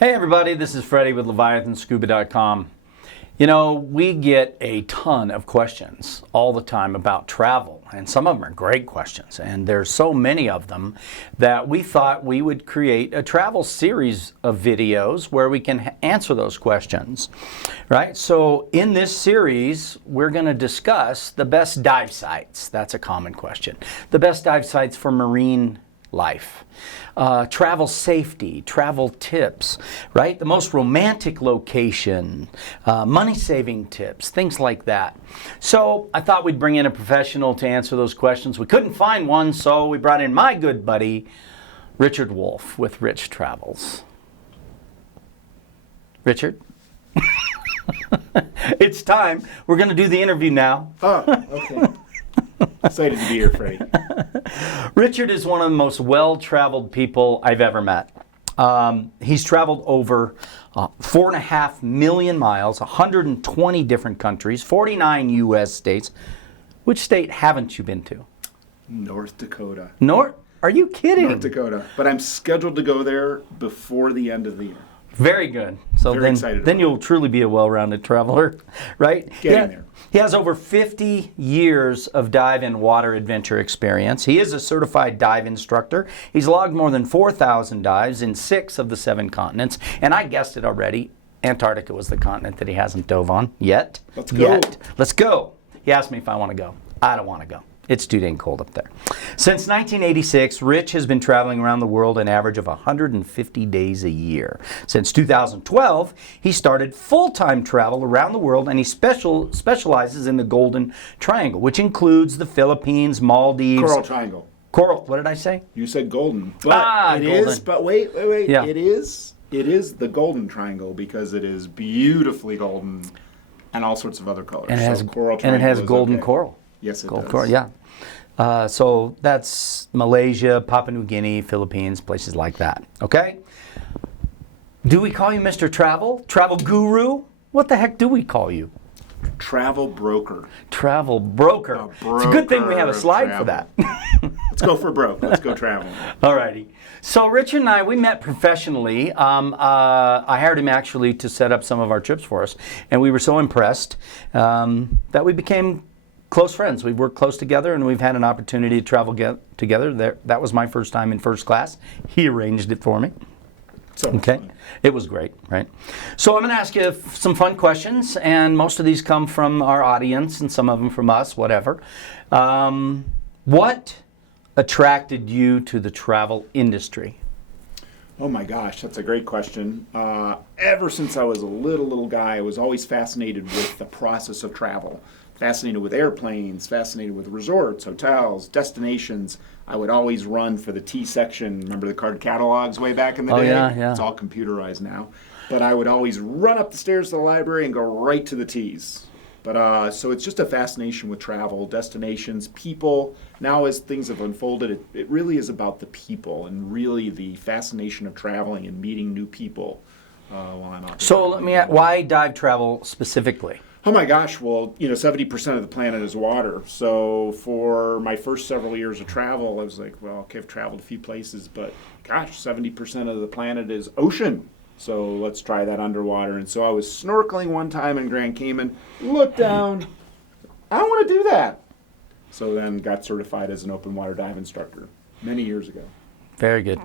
Hey everybody, this is Freddie with Leviathan Scuba.com. You know, we get a ton of questions all the time about travel, and some of them are great questions, and there's so many of them that we thought we would create a travel series of videos where we can answer those questions, right? So in this series, we're going to discuss the best dive sites. That's a common question. The best dive sites for marine life, travel safety, travel tips, right? The most romantic location, money-saving tips, things like that. So I thought we'd bring in a professional to answer those questions. We couldn't find one, so we brought in my good buddy, Richard Woulfe with Rich Travels. Richard? It's time. We're going to do the interview now. Oh, okay. Excited to be here, Freddie. Richard is one of the most well-traveled people I've ever met. He's traveled over 4.5 million miles, 120 different countries, 49 U.S. states. Which state haven't you been to? North Dakota. Are you kidding? North Dakota. But I'm scheduled to go there before the end of the year. Very good. So Very excited then about you'll truly be a well-rounded traveler, right? Getting there. He has over 50 years of dive and water adventure experience. He is a certified dive instructor. He's logged more than 4,000 dives in 6 of the 7 continents. And I guessed it already, Antarctica was the continent that he hasn't dove on yet. Let's go. Let's go. He asked me if I want to go. I don't want to go. It's too dang cold up there. Since 1986, Rich has been traveling around the world an average of 150 days a year. Since 2012, he started full-time travel around the world, and he specializes in the Golden Triangle, which includes the Philippines, Maldives. Coral Triangle. Coral, what did I say? You said golden. But it golden. is, but wait. Yeah. It is the Golden Triangle because it is beautifully golden and all sorts of other colors. And it has, Coral and it has Triangle is golden okay. coral. Yes, it Gold does. coral, yeah. So that's Malaysia, Papua New Guinea, Philippines, places like that. Okay? Do we call you Mr. Travel? Travel Guru? What the heck do we call you? Travel broker. Travel broker. It's a good thing we have a slide for that. Let's go for broke. Let's go travel. Alrighty. So Richard and I, we met professionally. I hired him actually to set up some of our trips for us, and we were so impressed that we became close friends. We've worked close together, and we've had an opportunity to travel together. That was my first time in first class. He arranged it for me. So Okay. fun. It was great, right? So I'm going to ask you some fun questions, and most of these come from our audience, and some of them from us, whatever. What attracted you to the travel industry? Oh my gosh, that's a great question. Ever since I was a little guy, I was always fascinated with the process of travel. Fascinated with airplanes, fascinated with resorts, hotels, destinations. I would always run for the T section. Remember the card catalogs way back in the day? Yeah. It's all computerized now. But I would always run up the stairs to the library and go right to the T's. But so it's just a fascination with travel, destinations, people. Now as things have unfolded, it really is about the people and really the fascination of traveling and meeting new people while I'm out there. So let me ask, why dive travel specifically? Oh my gosh, well, 70% of the planet is water. So for my first several years of travel, I was like, well, okay, I've traveled a few places, but gosh, 70% of the planet is ocean. So let's try that underwater. And so I was snorkeling one time in Grand Cayman, looked down, I want to do that. So then got certified as an open water dive instructor many years ago. Very good.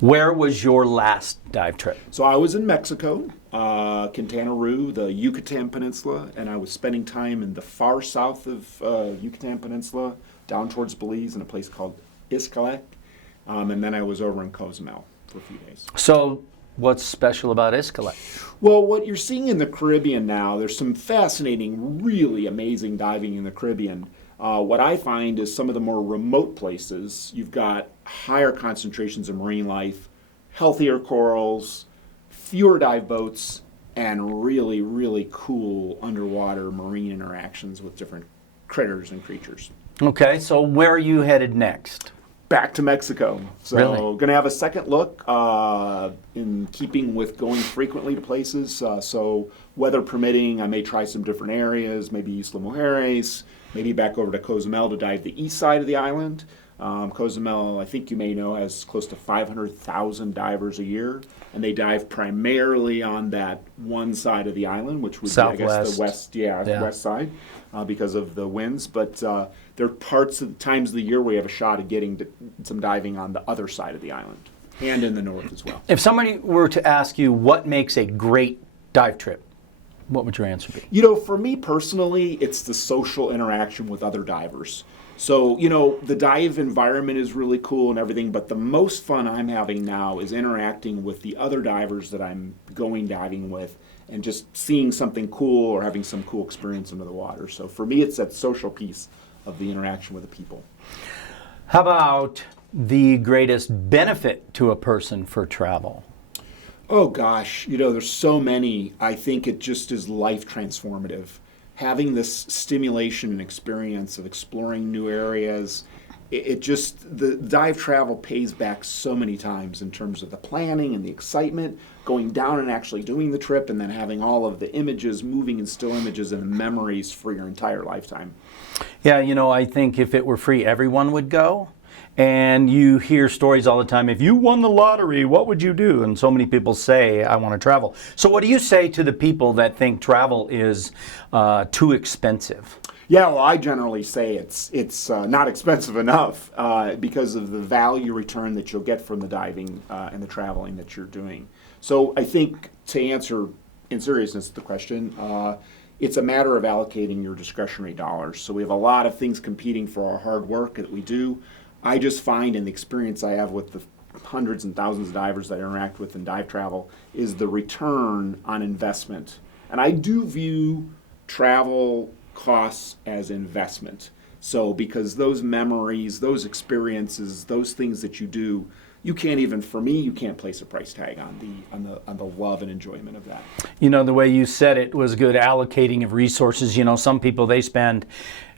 Where was your last dive trip? So I was in Mexico, Quintana Roo, the Yucatan Peninsula, and I was spending time in the far south of Yucatan Peninsula, down towards Belize in a place called Xcaret, and then I was over in Cozumel for a few days. So what's special about Xcaret? Well, what you're seeing in the Caribbean now, there's some fascinating, really amazing diving in the Caribbean. What I find is some of the more remote places, you've got higher concentrations of marine life, healthier corals, fewer dive boats, and really, really cool underwater marine interactions with different critters and creatures. Okay, so where are you headed next? Back to Mexico. So Really? going to have a second look in keeping with going frequently to places. So weather permitting, I may try some different areas, maybe Isla Mujeres, maybe back over to Cozumel to dive the east side of the island. Cozumel, I think you may know, has close to 500,000 divers a year, and they dive primarily on that one side of the island, which would be, I guess, the west, west side, because of the winds. But there are times of the year where you have a shot at getting some diving on the other side of the island, and in the north as well. If somebody were to ask you what makes a great dive trip, what would your answer be? You know, for me personally, it's the social interaction with other divers. So, you know, the dive environment is really cool and everything, but the most fun I'm having now is interacting with the other divers that I'm going diving with and just seeing something cool or having some cool experience under the water. So for me, it's that social piece of the interaction with the people. How about the greatest benefit to a person for travel? Oh gosh, you know, there's so many. I think it just is life transformative. Having this stimulation and experience of exploring new areas, the dive travel pays back so many times in terms of the planning and the excitement, going down and actually doing the trip, and then having all of the images, moving and still images and memories for your entire lifetime. Yeah, you know, I think if it were free, everyone would go. And you hear stories all the time, if you won the lottery, what would you do? And so many people say, I want to travel. So what do you say to the people that think travel is too expensive? Yeah, well, I generally say it's not expensive enough because of the value return that you'll get from the diving and the traveling that you're doing. So I think to answer in seriousness the question, it's a matter of allocating your discretionary dollars. So we have a lot of things competing for our hard work that we do. I just find in the experience I have with the hundreds and thousands of divers that I interact with in dive travel is the return on investment. And I do view travel costs as investment. So because those memories, those experiences, those things that you do, you can't even, for me, you can't place a price tag on the love and enjoyment of that. You know, the way you said it was good allocating of resources. You know, some people, they spend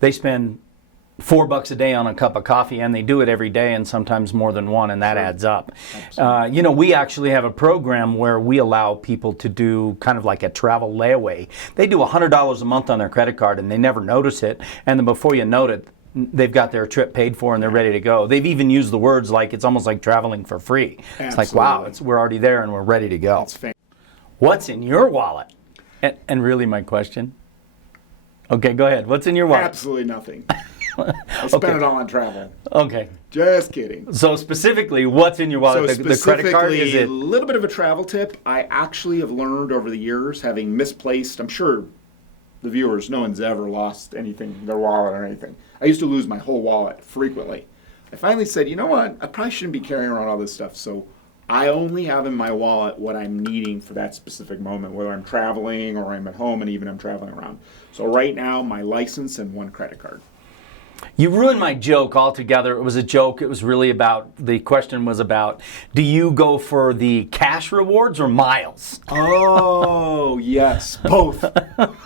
$4 a day on a cup of coffee, and they do it every day, and sometimes more than one, and that adds up. You know, we actually have a program where we allow people to do kind of like a travel layaway. They do $100 a month on their credit card, and they never notice it, and then before you know it, they've got their trip paid for and they're ready to go. They've even used the words like it's almost like traveling for free. Absolutely. It's like, wow, we're already there and we're ready to go. What's in your wallet? And really my question? Okay, go ahead. What's in your wallet? Absolutely nothing. I spent it all on travel. Okay. Just kidding. So specifically, what's in your wallet? The credit card? Is it? A little bit of a travel tip. I actually have learned over the years, having misplaced, I'm sure the viewers, no one's ever lost anything, their wallet or anything. I used to lose my whole wallet frequently. I finally said, you know what? I probably shouldn't be carrying around all this stuff. So I only have in my wallet what I'm needing for that specific moment, whether I'm traveling or I'm at home and even I'm traveling around. So right now, my license and one credit card. You ruined my joke altogether. It was a joke. It was really about, the question was about, do you go for the cash rewards or miles? Oh, yes, both.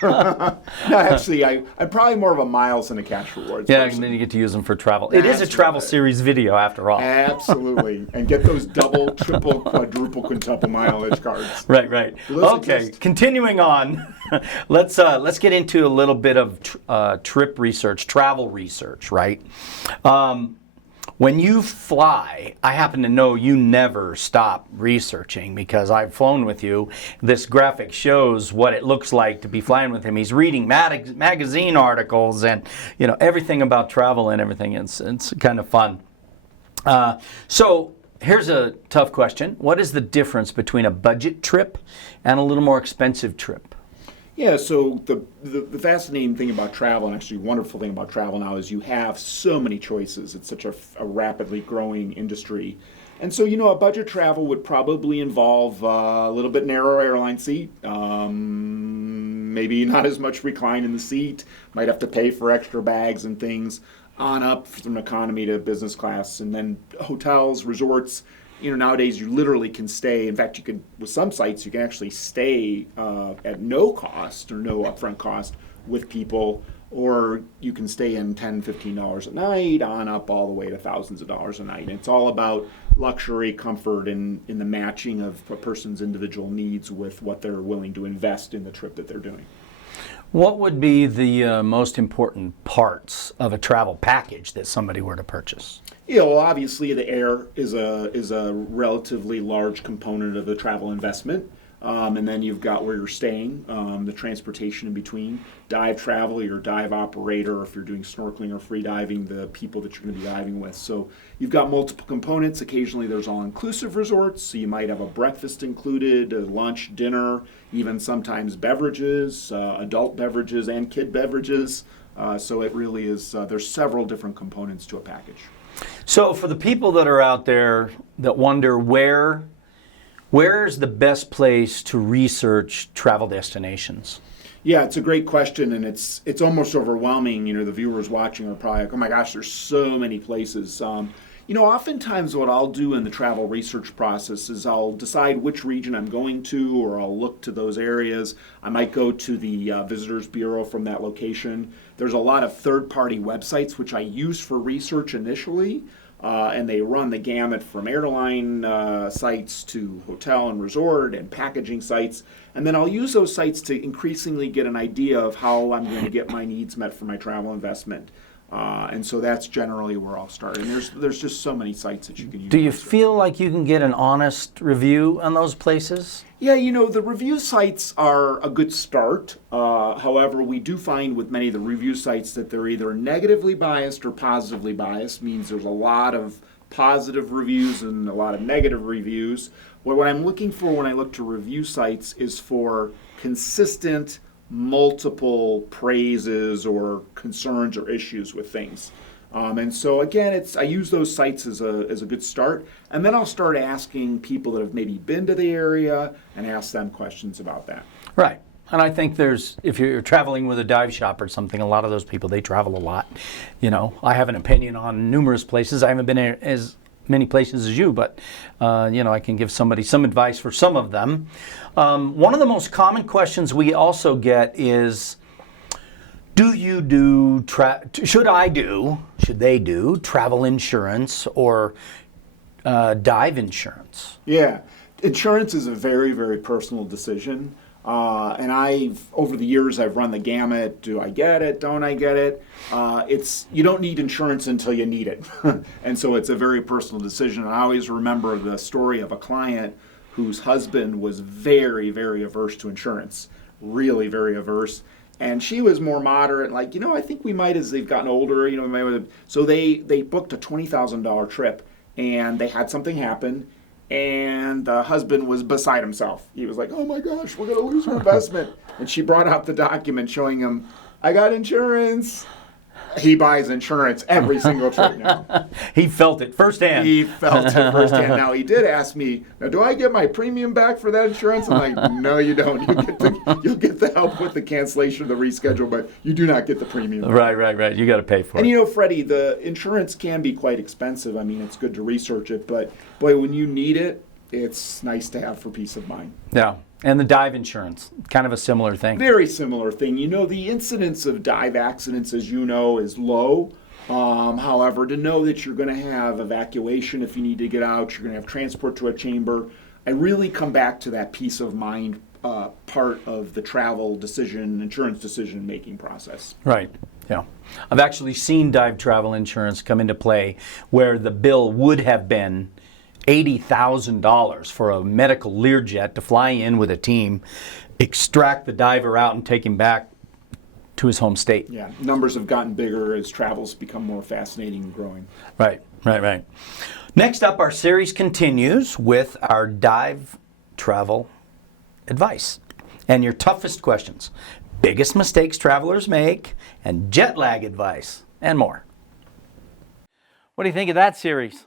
No, actually, I'm probably more of a miles than a cash rewards person. And then you get to use them for travel. It is a travel series video after all. Absolutely. And get those double, triple, quadruple, quintuple mileage cards. Right. Okay, continuing on. Let's get into a little bit of trip research, travel research, right? When you fly, I happen to know you never stop researching because I've flown with you. This graphic shows what it looks like to be flying with him. He's reading magazine articles and, you know, everything about travel and everything. It's kind of fun. So here's a tough question. What is the difference between a budget trip and a little more expensive trip? Yeah, so the fascinating thing about travel, and actually wonderful thing about travel now, is you have so many choices. It's such a rapidly growing industry. And so, you know, a budget travel would probably involve a little bit narrower airline seat, maybe not as much recline in the seat, might have to pay for extra bags and things, on up from economy to business class, and then hotels, resorts. You know, nowadays you literally can stay. In fact, you could, with some sites, you can actually stay at no cost or no upfront cost with people, or you can stay in $10, $15 a night, on up all the way to thousands of dollars a night. And it's all about luxury, comfort, and in the matching of a person's individual needs with what they're willing to invest in the trip that they're doing. What would be the most important parts of a travel package that somebody were to purchase? Well, obviously the air is a relatively large component of the travel investment. And then you've got where you're staying, the transportation in between, dive travel, your dive operator, if you're doing snorkeling or free diving, the people that you're going to be diving with. So you've got multiple components. Occasionally there's all-inclusive resorts, so you might have a breakfast included, a lunch, dinner, even sometimes beverages, adult beverages and kid beverages. So it really is, there's several different components to a package. So for the people that are out there that wonder where's the best place to research travel destinations? Yeah, it's a great question, and it's almost overwhelming. The viewers watching are probably like, oh my gosh, there's so many places. Oftentimes what I'll do in the travel research process is I'll decide which region I'm going to, or I'll look to those areas. I might go to the Visitors Bureau from that location. There's a lot of third-party websites which I use for research initially. And they run the gamut from airline sites to hotel and resort and packaging sites. And then I'll use those sites to increasingly get an idea of how I'm going to get my needs met for my travel investment. And so that's generally where I'll start. And there's just so many sites that you can use. Do you feel like you can get an honest review on those places? Yeah, the review sites are a good start. However, we do find with many of the review sites that they're either negatively biased or positively biased, means there's a lot of positive reviews and a lot of negative reviews. What I'm looking for when I look to review sites is for consistent, multiple praises or concerns or issues with things. And so again, I use those sites as a good start, and then I'll start asking people that have maybe been to the area and ask them questions about that. Right. And I think if you're traveling with a dive shop or something, a lot of those people, they travel a lot. I have an opinion on numerous places. I haven't been as many places as you, but I can give somebody some advice for some of them. One of the most common questions we also get is, should they do travel insurance or dive insurance? Yeah, insurance is a very, very personal decision. And over the years, I've run the gamut. Do I get it? Don't I get it? You don't need insurance until you need it. And so it's a very personal decision. And I always remember the story of a client whose husband was very, very averse to insurance, really very averse. And she was more moderate, like, I think we might, as they've gotten older, so they booked a $20,000 trip, and they had something happen, and the husband was beside himself. He was like, oh my gosh, we're going to lose our investment. And she brought out the document showing him, I got insurance. He buys insurance every single trip now. He felt it firsthand. He felt it firsthand. Now, he did ask me, now, do I get my premium back for that insurance? I'm like, no, you don't. You'll get the help with the cancellation or the reschedule, but you do not get the premium back. Right. You got to pay for it. And Freddie, the insurance can be quite expensive. I mean, it's good to research it, but boy, when you need it, it's nice to have for peace of mind. Yeah. And the dive insurance, kind of a similar thing. Very similar thing. The incidence of dive accidents, as you know, is low. However, to know that you're going to have evacuation if you need to get out, you're going to have transport to a chamber, I really come back to that peace of mind part of the travel insurance decision-making process. Right, yeah. I've actually seen dive travel insurance come into play where the bill would have been $80,000 for a medical Learjet to fly in with a team, extract the diver out, and take him back to his home state. Yeah, numbers have gotten bigger as travel's become more fascinating and growing. Right. Next up, our series continues with our dive travel advice and your toughest questions, biggest mistakes travelers make, and jet lag advice, and more. What do you think of that series?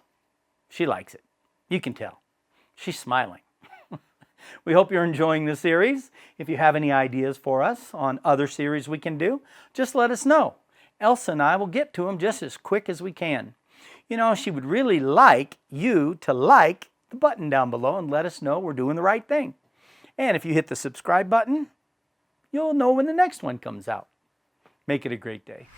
She likes it. You can tell. She's smiling. We hope you're enjoying the series. If you have any ideas for us on other series we can do, just let us know. Elsa and I will get to them just as quick as we can. She would really like you to like the button down below and let us know we're doing the right thing. And if you hit the subscribe button, you'll know when the next one comes out. Make it a great day.